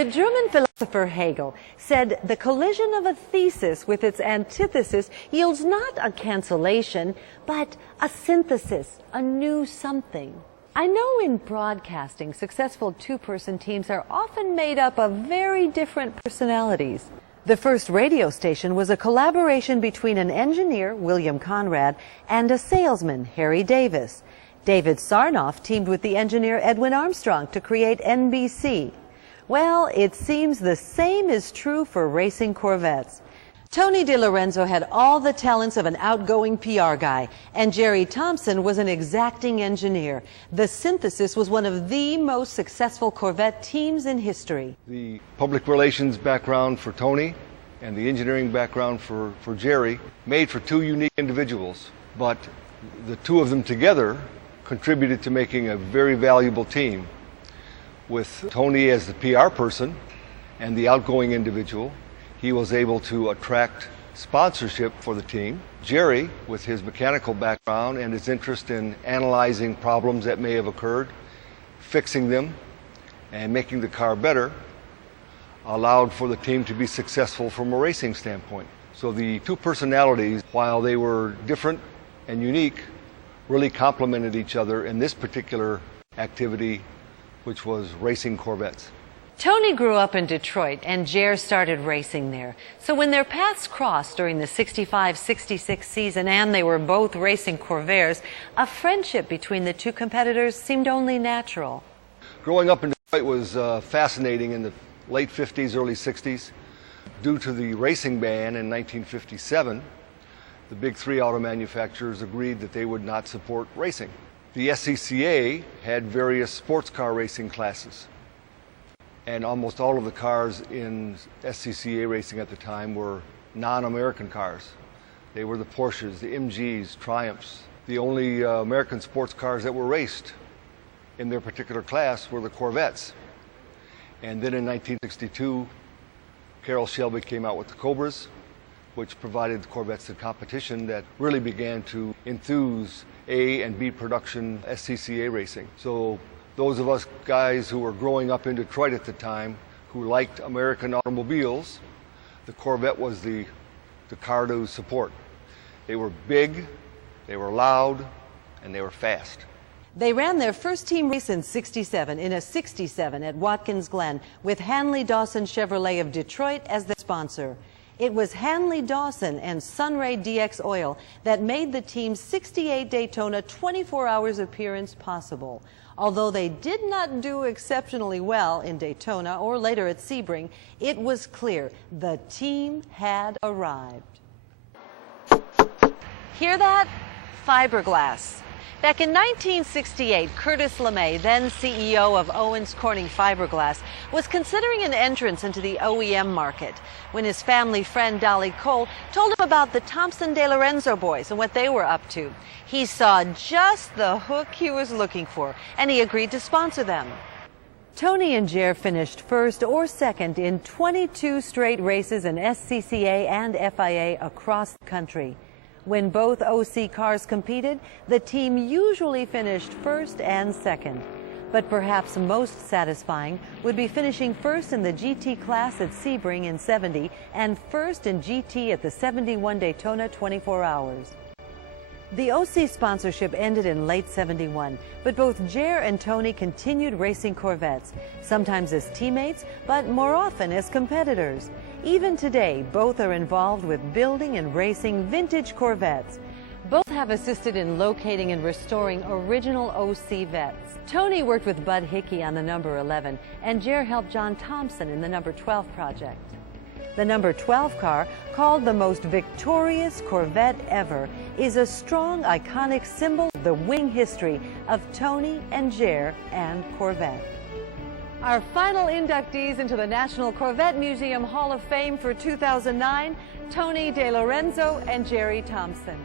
The German philosopher Hegel said the collision of a thesis with its antithesis yields not a cancellation, but a synthesis, a new something. I know in broadcasting, successful two-person teams are often made up of very different personalities. The first radio station was a collaboration between an engineer, William Conrad, and a salesman, Harry Davis. David Sarnoff teamed with the engineer Edwin Armstrong to create NBC. Well, it seems the same is true for racing Corvettes. Tony DeLorenzo had all the talents of an outgoing PR guy, and Gerald Thompson was an exacting engineer. The synthesis was one of the most successful Corvette teams in history. The public relations background for Tony and the engineering background for Jerry made for two unique individuals, but the two of them together contributed to making a very valuable team. With Tony as the PR person and the outgoing individual, he was able to attract sponsorship for the team. Jerry, with his mechanical background and his interest in analyzing problems that may have occurred, fixing them, and making the car better, allowed for the team to be successful from a racing standpoint. So the two personalities, while they were different and unique, really complemented each other in this particular activity, which was racing Corvettes. Tony grew up in Detroit and Jer started racing there. So when their paths crossed during the 65-66 season and they were both racing Corvairs, a friendship between the two competitors seemed only natural. Growing up in Detroit was fascinating in the late 50s, early 60s. Due to the racing ban in 1957, the big three auto manufacturers agreed that they would not support racing. The SCCA had various sports car racing classes, and almost all of the cars in SCCA racing at the time were non-American cars. They were the Porsches, the MGs, Triumphs. The only American sports cars that were raced in their particular class were the Corvettes. And then in 1962, Carroll Shelby came out with the Cobras, which provided the Corvettes the competition that really began to enthuse A and B production SCCA racing. So those of us guys who were growing up in Detroit at the time, who liked American automobiles, the Corvette was the car to support. They were big, they were loud, and they were fast. They ran their first team race in '67 in a 67 at Watkins Glen with Hanley Dawson Chevrolet of Detroit as the sponsor. It was Hanley Dawson and Sunray DX Oil that made the team's '68 Daytona 24 hours appearance possible. Although they did not do exceptionally well in Daytona or later at Sebring, it was clear the team had arrived. Hear that? Fiberglass. Back in 1968, Curtis LeMay, then CEO of Owens Corning Fiberglass, was considering an entrance into the OEM market when his family friend Dolly Cole told him about the Thompson DeLorenzo boys and what they were up to. He saw just the hook he was looking for, and he agreed to sponsor them. Tony and Jer finished first or second in 22 straight races in SCCA and FIA across the country. When both OC cars competed, the team usually finished first and second. But perhaps most satisfying would be finishing first in the GT class at Sebring in '70 and first in GT at the '71 Daytona 24 Hours. The OC sponsorship ended in late '71, but both Jer and Tony continued racing Corvettes, sometimes as teammates, but more often as competitors. Even today, both are involved with building and racing vintage Corvettes. Both have assisted in locating and restoring original OC vets. Tony worked with Bud Hickey on the number 11, and Jer helped John Thompson in the number 12 project. The number 12 car, called the most victorious Corvette ever, is a strong, iconic symbol of the winning history of Tony and Jer and Corvette. Our final inductees into the National Corvette Museum Hall of Fame for 2009, Tony DeLorenzo and Gerald Thompson.